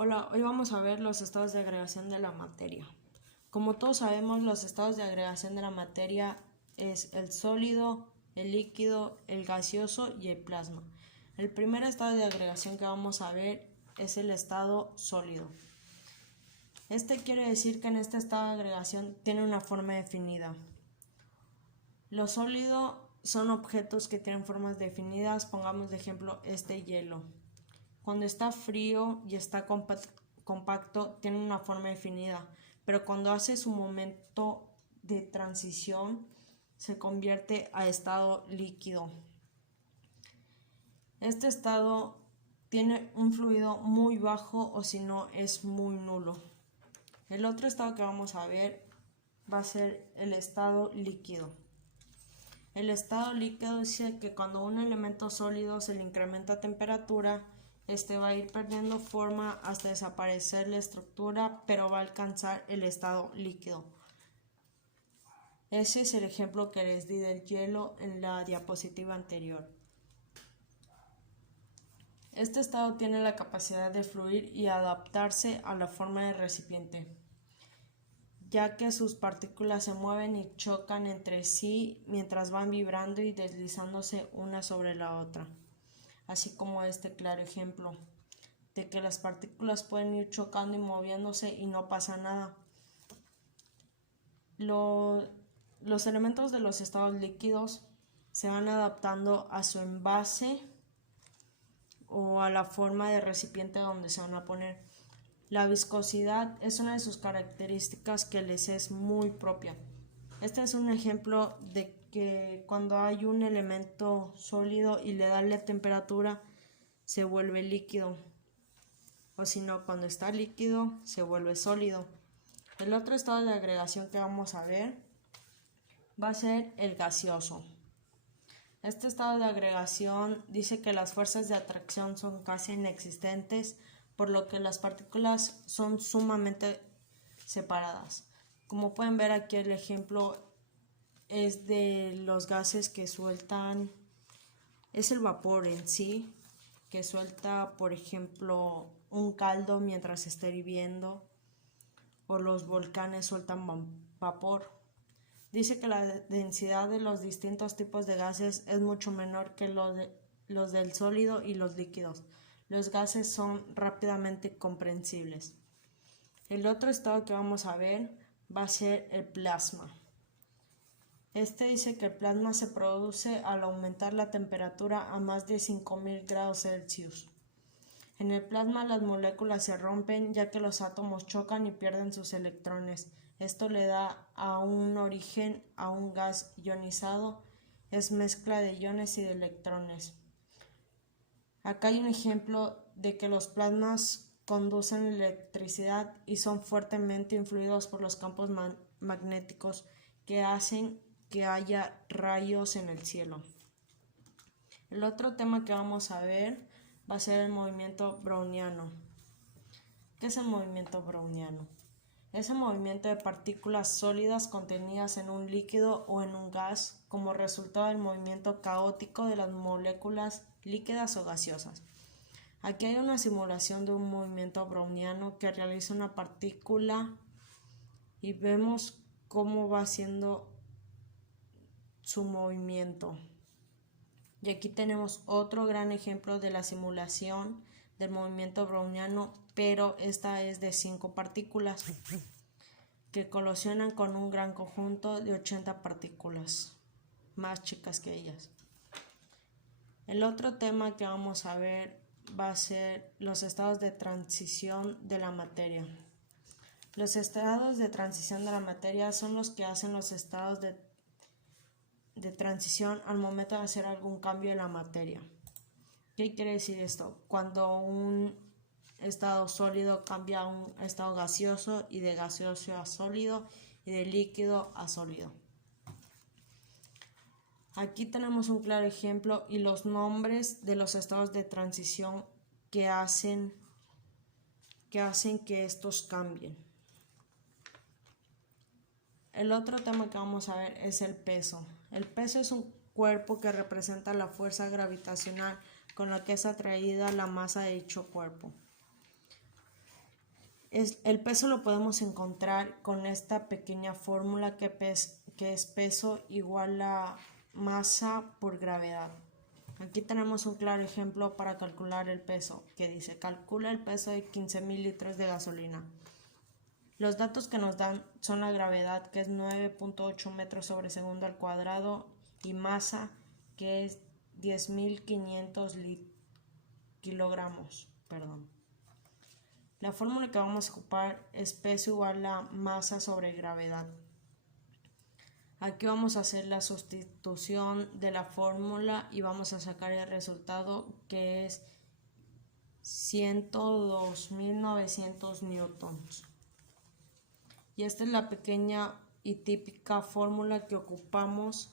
Hola, hoy vamos a ver los estados de agregación de la materia. Como todos sabemos, los estados de agregación de la materia es el sólido, el líquido, el gaseoso y el plasma. El primer estado de agregación que vamos a ver es el estado sólido. Este quiere decir que en este estado de agregación tiene una forma definida. Los sólidos son objetos que tienen formas definidas, pongamos de ejemplo este hielo. Cuando está frío y está compacto tiene una forma definida, pero cuando hace su momento de transición se convierte a estado líquido. Este estado tiene un fluido muy bajo o si no es muy nulo. El otro estado que vamos a ver va a ser el estado líquido. El estado líquido dice que cuando un elemento sólido se le incrementa temperatura, este va a ir perdiendo forma hasta desaparecer la estructura, pero va a alcanzar el estado líquido. Ese es el ejemplo que les di del hielo en la diapositiva anterior. Este estado tiene la capacidad de fluir y adaptarse a la forma del recipiente, ya que sus partículas se mueven y chocan entre sí mientras van vibrando y deslizándose una sobre la otra, así como este claro ejemplo de que las partículas pueden ir chocando y moviéndose y no pasa nada. Los elementos de los estados líquidos se van adaptando a su envase o a la forma de recipiente donde se van a poner. La viscosidad es una de sus características que les es muy propia. Este es un ejemplo de que cuando hay un elemento sólido y le dan la temperatura se vuelve líquido, o si no, cuando está líquido se vuelve sólido. El otro estado de agregación que vamos a ver va a ser el gaseoso. Este estado de agregación dice que las fuerzas de atracción son casi inexistentes, por lo que las partículas son sumamente separadas. Como pueden ver aquí, el ejemplo es de los gases que sueltan, es el vapor en sí, que suelta, por ejemplo, un caldo mientras está hirviendo, o los volcanes sueltan vapor. Dice que la densidad de los distintos tipos de gases es mucho menor que los del sólido y los líquidos. Los gases son rápidamente comprensibles. El otro estado que vamos a ver va a ser el plasma. Este dice que el plasma se produce al aumentar la temperatura a más de 5000 grados Celsius. En el plasma las moléculas se rompen ya que los átomos chocan y pierden sus electrones. Esto le da a un origen a un gas ionizado, es mezcla de iones y de electrones. Acá hay un ejemplo de que los plasmas conducen electricidad y son fuertemente influidos por los campos magnéticos que hacen que haya rayos en el cielo. El otro tema que vamos a ver va a ser el movimiento browniano. ¿Qué es el movimiento browniano? Es el movimiento de partículas sólidas contenidas en un líquido o en un gas como resultado del movimiento caótico de las moléculas líquidas o gaseosas. Aquí hay una simulación de un movimiento browniano que realiza una partícula y vemos cómo va haciendo su movimiento. Y aquí tenemos otro gran ejemplo de la simulación del movimiento browniano, pero esta es de 5 partículas que colisionan con un gran conjunto de 80 partículas más chicas que ellas. El otro tema que vamos a ver va a ser los estados de transición de la materia. Los estados de transición de la materia son los que hacen los estados de transición al momento de hacer algún cambio en la materia. ¿Qué quiere decir esto? Cuando un estado sólido cambia a un estado gaseoso y de gaseoso a sólido y de líquido a sólido. Aquí tenemos un claro ejemplo y los nombres de los estados de transición que hacen que estos cambien. El otro tema que vamos a ver es el peso. El peso es un cuerpo que representa la fuerza gravitacional con la que es atraída la masa de dicho cuerpo. El peso lo podemos encontrar con esta pequeña fórmula que es peso igual a masa por gravedad. Aquí tenemos un claro ejemplo para calcular el peso, que dice: calcula el peso de 15.000 litros de gasolina. Los datos que nos dan son la gravedad, que es 9.8 metros sobre segundo al cuadrado, y masa, que es 10.500 kilogramos. La fórmula que vamos a ocupar es peso igual a masa sobre gravedad. Aquí vamos a hacer la sustitución de la fórmula y vamos a sacar el resultado, que es 102.900 newtons. Y esta es la pequeña y típica fórmula que ocupamos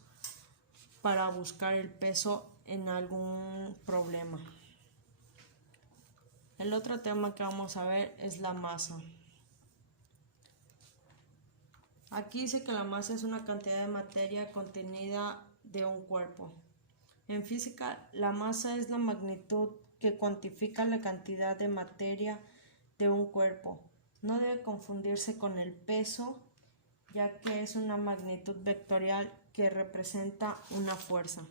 para buscar el peso en algún problema. El otro tema que vamos a ver es la masa. Aquí dice que la masa es una cantidad de materia contenida de un cuerpo. En física, la masa es la magnitud que cuantifica la cantidad de materia de un cuerpo. No debe confundirse con el peso, ya que es una magnitud vectorial que representa una fuerza.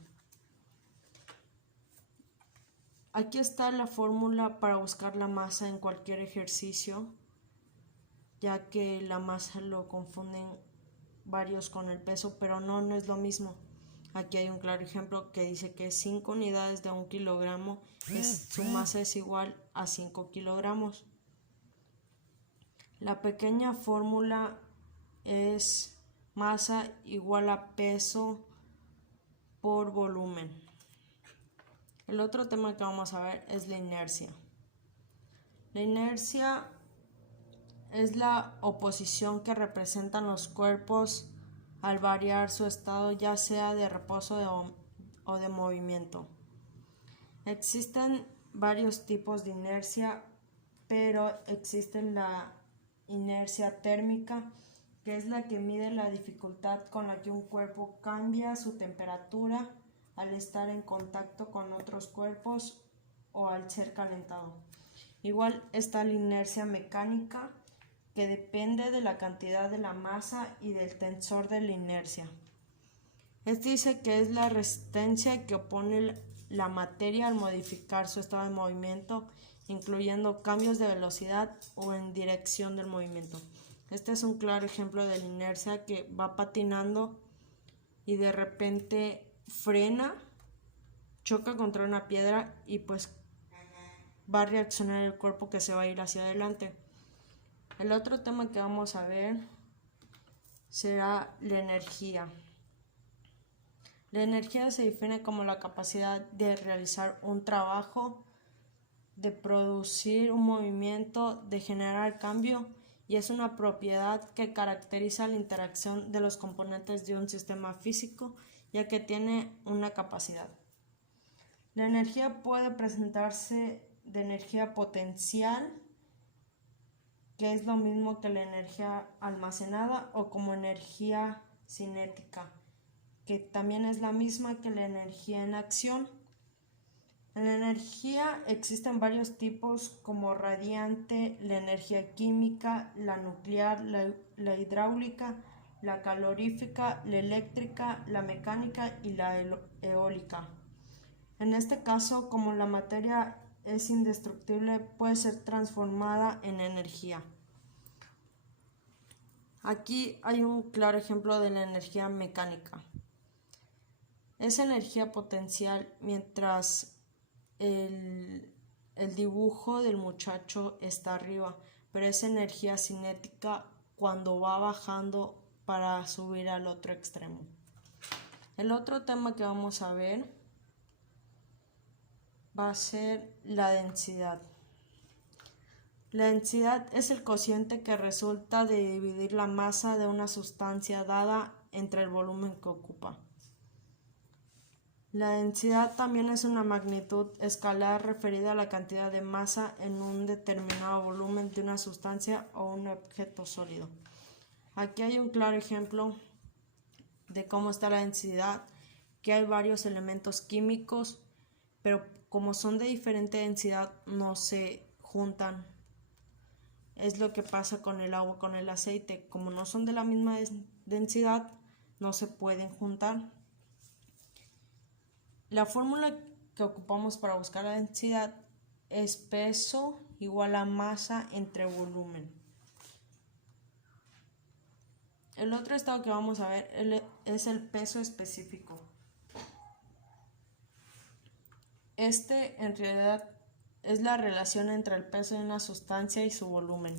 Aquí está la fórmula para buscar la masa en cualquier ejercicio, ya que la masa lo confunden varios con el peso, pero no es lo mismo. Aquí hay un claro ejemplo que dice que 5 unidades de 1 kilogramo, su masa es igual a 5 kilogramos. La pequeña fórmula es masa igual a peso por volumen. El otro tema que vamos a ver es la inercia. La inercia es la oposición que representan los cuerpos al variar su estado, ya sea de reposo o de movimiento. Existen varios tipos de inercia, pero existe la inercia térmica, que es la que mide la dificultad con la que un cuerpo cambia su temperatura al estar en contacto con otros cuerpos o al ser calentado. Igual está la inercia mecánica, que depende de la cantidad de la masa y del tensor de la inercia. Este dice que es la resistencia que opone la materia al modificar su estado de movimiento, incluyendo cambios de velocidad o en dirección del movimiento. Este es un claro ejemplo de la inercia, que va patinando y de repente frena, choca contra una piedra y pues va a reaccionar el cuerpo, que se va a ir hacia adelante. El otro tema que vamos a ver será la energía. La energía se define como la capacidad de realizar un trabajo, de producir un movimiento, de generar cambio, y es una propiedad que caracteriza la interacción de los componentes de un sistema físico, ya que tiene una capacidad. La energía puede presentarse de energía potencial, que es lo mismo que la energía almacenada, o como energía cinética, que también es la misma que la energía en acción. En la energía existen varios tipos, como radiante, la energía química, la nuclear, la hidráulica, la calorífica, la eléctrica, la mecánica y la eólica. En este caso, como la materia es indestructible, puede ser transformada en energía. Aquí hay un claro ejemplo de la energía mecánica. Es energía potencial, mientras el dibujo del muchacho está arriba, pero es energía cinética cuando va bajando para subir al otro extremo. El otro tema que vamos a ver va a ser la densidad. La densidad es el cociente que resulta de dividir la masa de una sustancia dada entre el volumen que ocupa. La densidad también es una magnitud escalar referida a la cantidad de masa en un determinado volumen de una sustancia o un objeto sólido. Aquí hay un claro ejemplo de cómo está la densidad, que hay varios elementos químicos, pero como son de diferente densidad no se juntan. es lo que pasa con el agua, con el aceite. Como no son de la misma densidad, no se pueden juntar. La fórmula que ocupamos para buscar la densidad es peso igual a masa entre volumen. El otro estado que vamos a ver es el peso específico. En realidad es la relación entre el peso de una sustancia y su volumen.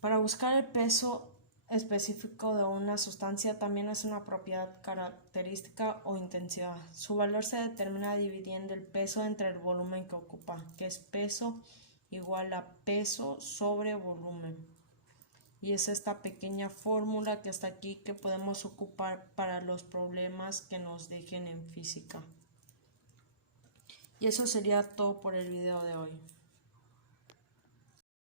Para buscar el peso específico de una sustancia también es una propiedad característica o intensidad. Su valor se determina dividiendo el peso entre el volumen que ocupa, que es peso igual a peso sobre volumen. Y es esta pequeña fórmula que está aquí que podemos ocupar para los problemas que nos dejen en física. Y eso sería todo por el video de hoy.